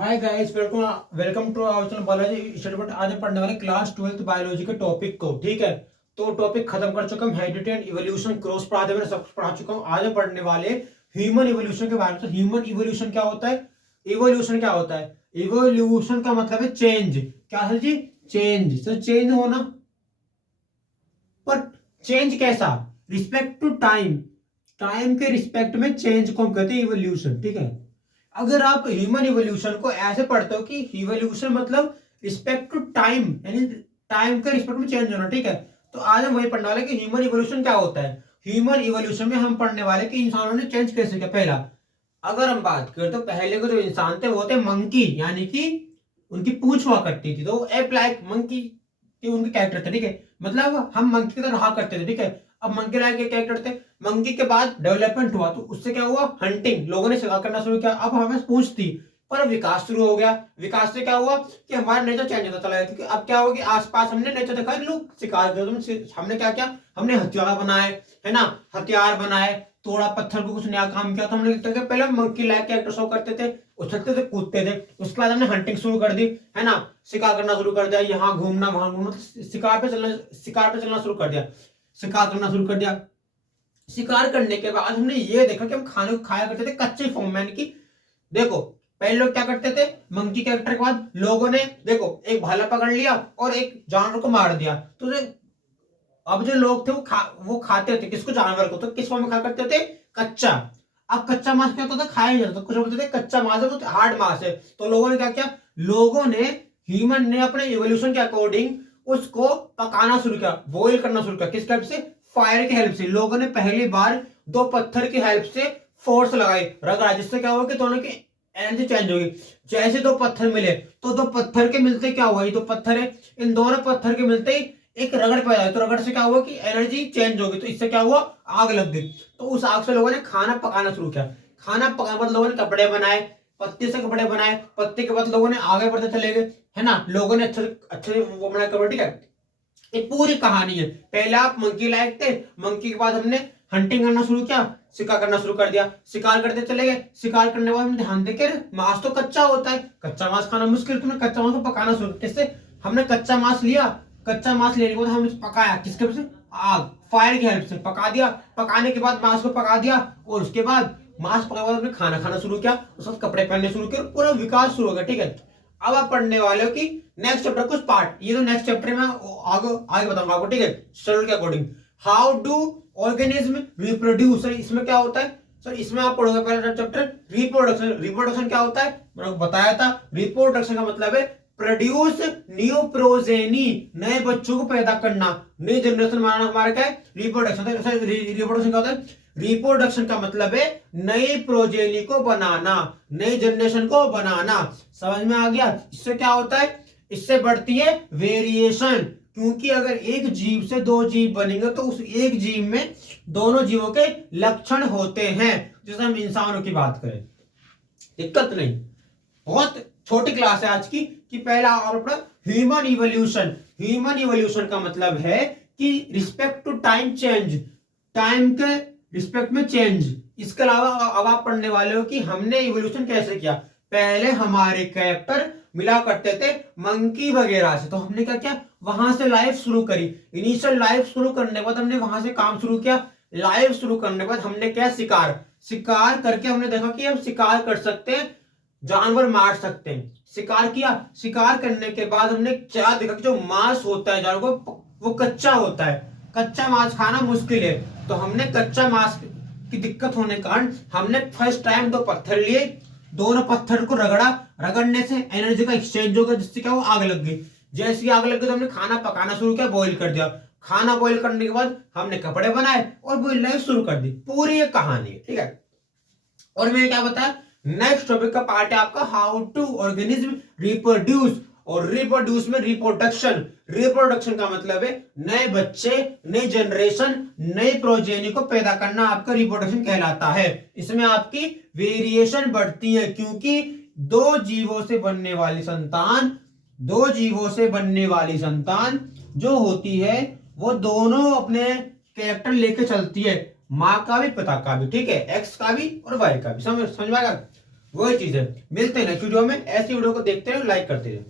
Hi guys, welcome welcome to our channel Balaji student. आज हम पढ़ने वाले क्लास 12th बायोलॉजी के टॉपिक को। ठीक है, तो टॉपिक खत्म कर चुका हूं। हेरिडिटी एंड इवोल्यूशन क्रॉस पढ़ा दे, मैंने सब कुछ पढ़ा चुका हूं। आज हम पढ़ने वाले ह्यूमन इवोल्यूशन के बारे में। तो ह्यूमन इवोल्यूशन क्या होता है? इवोल्यूशन क्या होता है? इवोल्यूशन का मतलब है चेंज। क्या है जी? चेंज। तो चेंज होना, पर चेंज कैसा? Respect to time. टाइम के रिस्पेक्ट में चेंज को हम कहते हैं इवोल्यूशन। ठीक है, अगर आप ह्यूमन इवोल्यूशन को ऐसे पढ़ते हो कि इवोल्यूशन मतलब रिस्पेक्ट टू टाइम, यानी टाइम के रिस्पेक्ट में चेंज होना। ठीक है, तो आज हम वही पढ़ने वाले कि ह्यूमन इवोल्यूशन क्या होता है। ह्यूमन इवोल्यूशन में हम पढ़ने वाले कि इंसानों ने चेंज कैसे किया। पहला, अगर हम बात करें तो पहले के जो इंसान थे वो थे मंकी, यानी कि उनकी पूंछ हुआ करती थी, तो वो एप लाइक मंकी की उनके कैरेक्टर थे। ठीक है, मतलब हम मंकी की तरह रहा करते थे। ठीक है, अब मंकी लाइक के कैरेक्टर थे। मंकी के बाद डेवलपमेंट हुआ, तो उससे क्या हुआ? हंटिंग, लोगों ने शिकार करना शुरू किया। अब हमें पूंछ थी, पर विकास शुरू हो गया। विकास से क्या हुआ कि हमारा नेचर चेंज होता चला गया, क्योंकि अब क्या होगा कि आसपास हमने नेचर देखा, लोग शिकार करते, हमने क्या किया? हमने हथियार बनाए, है ना, हथियार बनाए, तोड़ा पत्थर को, कुछ नया काम किया। तो हमने क्या किया? पहले मंकी लाइक कैरेक्टर शो करते थे, उछलते थे, कूदते थे। उसके बाद हमने हंटिंग शुरू कर दी, है ना, शिकार करना शुरू कर दिया, यहाँ घूमना वहां घूमना, शिकार पे चलना शुरू कर दिया, शिकार करना शुरू कर दिया। शिकार करने के बाद हमने ये देखा कि हम खाने को खाया करते थे कच्चे फॉर्म में, यानी कि देखो, पहले लोग क्या करते थे? मंकी कैरेक्टर के बाद लोगों ने देखो एक भाला पकड़ लिया और एक जानवर को मार दिया। तो अब जो लोग थे वो खाते थे किसको? जानवर को। तो किस फॉर्म में खा करते थे? कच्चा। अब कच्चा मांस क्या होता था? खाया नहीं जाता। कुछ लोग बोलते थे कच्चा मांस है, वो हार्ड मांस है। तो लोगों ने क्या किया? लोगों ने, ह्यूमन ने अपने इवोल्यूशन के अकॉर्डिंग उसको पकाना शुरू किया, बॉईल करना शुरू किया। किसकी हेल्प से? फायर की हेल्प से। लोगों ने पहली बार दो पत्थर की हेल्प से फोर्स लगाई, रगड़ा, जिससे क्या हुआ कि दोनों की एनर्जी चेंज होगी। जैसे दो पत्थर मिले, तो दो पत्थर के मिलते क्या हुआ? ये दो पत्थर है, इन दोनों पत्थर के मिलते ही एक रगड़ पैदा हुई। तो रगड़ से क्या हुआ कि एनर्जी चेंज होगी, तो इससे क्या हुआ? आग लग गई। तो उस आग से लोगों ने खाना पकाना शुरू किया। खाना पकाने के बाद लोगों ने कपड़े बनाए, पत्ते से कपड़े बनाए। पत्ते के बाद लोगों ने आगे बढ़ते चले गए, है ना, लोगों ने अच्छे अच्छे वो बनाए कपड़े। ठीक है, एक पूरी कहानी है। पहले आप मंकी लायक थे, मंकी के बाद हमने हंटिंग करना शुरू किया, शिकार करना शुरू कर दिया, शिकार करते चले गए। शिकार करने के बाद हमने ध्यान देके, मांस तो कच्चा होता है, कच्चा मांस खाना मुश्किल, तुमने कच्चा मांस को पकाना शुरू किया। इससे हमने कच्चा मांस लिया, कच्चा मांस लेने के बाद हमने पकाया, किसके वजह से? आग, फायर की हेल्प से पका दिया। पकाने के बाद मांस को पका दिया, और उसके बाद मांस पका बाद हमने खाना खाना शुरू किया, उसके बाद कपड़े पहनने शुरू किए, पूरा विकास शुरू हो गया। ठीक है, अब आप पढ़ने वाले हो कि नेक्स्ट चैप्टर कुछ पार्ट, ये तो नेक्स्ट चैप्टर में आगे आगे बताऊंगा आपको। ठीक है, शेड्यूल के according. How do organism reproduce, इसमें क्या होता है सर? इसमें आप पढ़ोगे पहले चैप्टर रिप्रोडक्शन। रिप्रोडक्शन क्या होता है मैंने आपको बताया था। रिप्रोडक्शन का मतलब है प्रोड्यूस न्यू प्रोजेनी, नए बच्चों को पैदा करना, नई जनरेशन बनाना, हमारा क्या है? रिप्रोडक्शन। रिप्रोडक्शन क्या होता है? रिप्रोडक्शन का मतलब है नई प्रोजेनी को बनाना, नई जनरेशन को बनाना। समझ में आ गया? इससे क्या होता है? इससे बढ़ती है वेरिएशन, क्योंकि अगर एक जीव से दो जीव बनेंगे तो उस एक जीव में दोनों जीवों के लक्षण होते हैं। जैसे हम इंसानों की बात करें, दिक्कत नहीं, बहुत छोटी क्लास है आज की। कि पहला और अपना ह्यूमन इवोल्यूशन। ह्यूमन इवोल्यूशन का मतलब है कि respect to time change, time के रिस्पेक्ट में चेंज। इसके अलावा अब आप पढ़ने वाले हो कि हमने इवोल्यूशन कैसे किया। पहले हमारे कैरेक्टर मिला करते थे मंकी वगैरह से, तो हमने क्या किया? वहां से लाइफ शुरू करी। इनिशियल लाइफ शुरू करने के बाद हमने वहां से काम शुरू किया। लाइफ शुरू करने के बाद हमने क्या? शिकार। शिकार करके हमने देखा कि हम शिकार कर सकते हैं, जानवर मार सकते हैं। शिकार किया, शिकार करने के बाद हमने क्या देखा कि जो मांस होता है जानवर को, वो कच्चा होता है, कच्चा मांस खाना मुश्किल है। तो हमने कच्चा मांस की दिक्कत होने के कारण हमने फर्स्ट टाइम दो पत्थर लिए, दोनों पत्थर को रगड़ा, रगड़ने से एनर्जी का एक्सचेंज होगा, जिससे क्या वो आग लग गई। जैसे आग लग गई तो हमने खाना पकाना शुरू किया, बॉईल कर दिया। खाना बॉईल करने के बाद हमने कपड़े बनाए और बॉईल लाइफ शुरू कर दी। पूरी ये कहानी है। ठीक है, और मैंने क्या बताया? नेक्स्ट टॉपिक का पार्ट है आपका हाउ टू ऑर्गेनिज्म रिप्रोड्यूस, और रिप्रोड्यूस में रिप्रोडक्शन। रिप्रोडक्शन का मतलब है नए बच्चे, नई जनरेशन, नई प्रोजेनी को पैदा करना, आपका रिप्रोडक्शन कहलाता है। इसमें आपकी वेरिएशन बढ़ती है, क्योंकि दो जीवों से बनने वाली संतान, दो जीवों से बनने वाली संतान जो होती है वो दोनों अपने कैरेक्टर लेके चलती है, माँ का भी पिता का भी। ठीक है, एक्स का भी और वाई का भी। समझ में आएगा? वही चीज है। मिलते हैं नेक्स्ट वीडियो में, ऐसी वीडियो को देखते हैं, लाइक करते हैं।